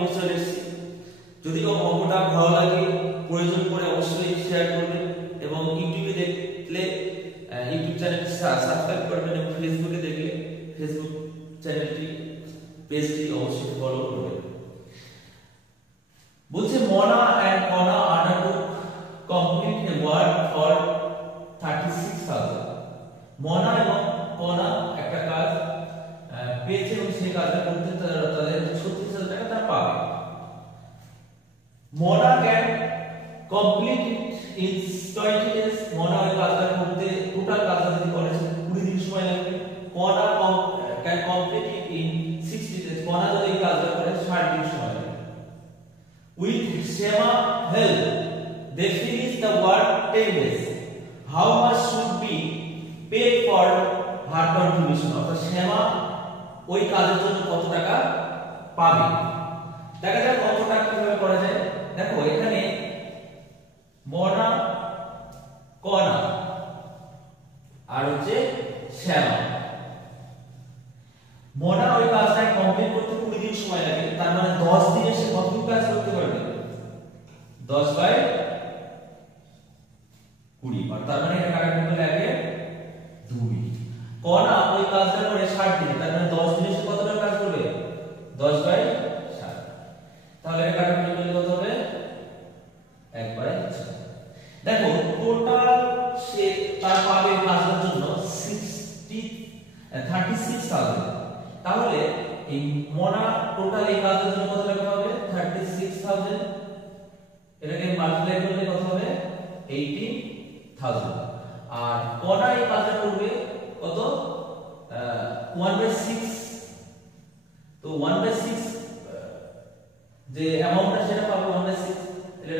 নিয়ে চলে এসেছি। যদি অঙ্কটা ভালো লাগে প্রয়োজন পড়ে অবশ্যই শেয়ার করবেন এবং ইউটিউবে দেখলে ইউটিউব চ্যানেলটি সাবস্ক্রাইব করবেন এবং ফেসবুকে দেখলে ফেসবুক চ্যানেলটি পেজটি অবশ্যই ফলো করবেন। বলছে Mona and Kona undertook complete a work for 36,000. Mona এবং Kona একটা কাজ পেয়েছে এবং সেই কাজটা করতে তাদের 36,000 টাকা তারা পাবে। Mona can complete it in 20 days. Mona ওই কাজটা করতে টোটাল কাজটা যদি করে 20 দিন সময় লাগবে। Kona can complete it in 60 days. Kona যদি এই কাজটা করে 60 দিন সময় লাগবে। With Shema help, they finish the work 10 days. How much should be paid for her contribution? অর্থাৎ Shema ওই কাজের জন্য কত টাকা পাবে? দেখা যাক অঙ্কটা কিভাবে করা যায়। দেখো এখানে Mona, Kona আর হচ্ছে Shema। Mona ওই কাজটা কমপ্লিট করতে 20 দিন সময় লাগে, তার মানে 10 দিনে সে কতটুকু কাজ করতে পারবে? 10/20, আর তার মানে এটা কাটা করতে লাগে 2। Kona ওই কাজটা করে 60 দিনে, তার মানে 10 দিনে সে কতটা কাজ করবে? 10/60। তাহলে এটা কাটা করতে কত হবে? 1/6। দেখো টোটাল সে তার পাবে কাজের জন্য 36,000। তাহলে এই Mona টোটাল এই কাজের জন্য কত টাকা পাবে? 36,000। এটাকে মাল্টিপ্লাই করলে কত হবে? 18,000। আর Kona এই কাজটা করবে কত? 1/6। তো 1/6 যে অ্যামাউন্টটা সেটা পাবে 1/6।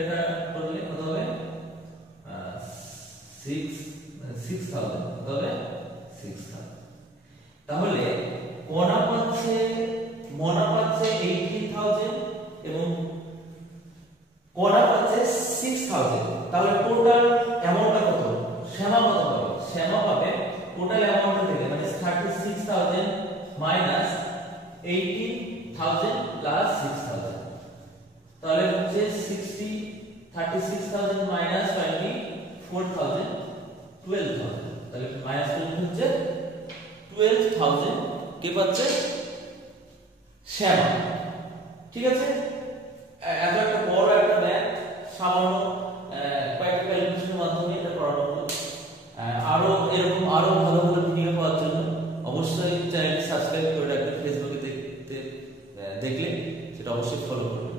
এটা করলে কত হবে? 6,000। কত হবে? 6,000। তাহলে Mona পাচ্ছে 18,000 এবং Kona পাচ্ছে 6,000। তাহলে টোটাল অ্যামাউন্টটা কত? Shema কত পাবে? Shema পাবে টোটাল অ্যামাউন্ট থেকে মানে 36,000 মাইনাস 18,000 প্লাস 6,000। তাহলে হচ্ছে 36,000 মাইনাস 24,000 12,000। তাহলে মাইনাস করলে হচ্ছে 12,000 কে পাচ্ছে? Shema। ঠিক আছে, এত একটা বড় একটা ম্যাথ সামান্য কয়েকটা ক্যালকুলেশনের মাধ্যমে এটা করানো হলো। আরো এরকম আরো ভালো ভালো ভিডিও পাওয়ার জন্য অবশ্যই চ্যানেলটি সাবস্ক্রাইব করে রাখবেন। ফেসবুকে দেখলে সেটা অবশ্যই ফলো করবেন।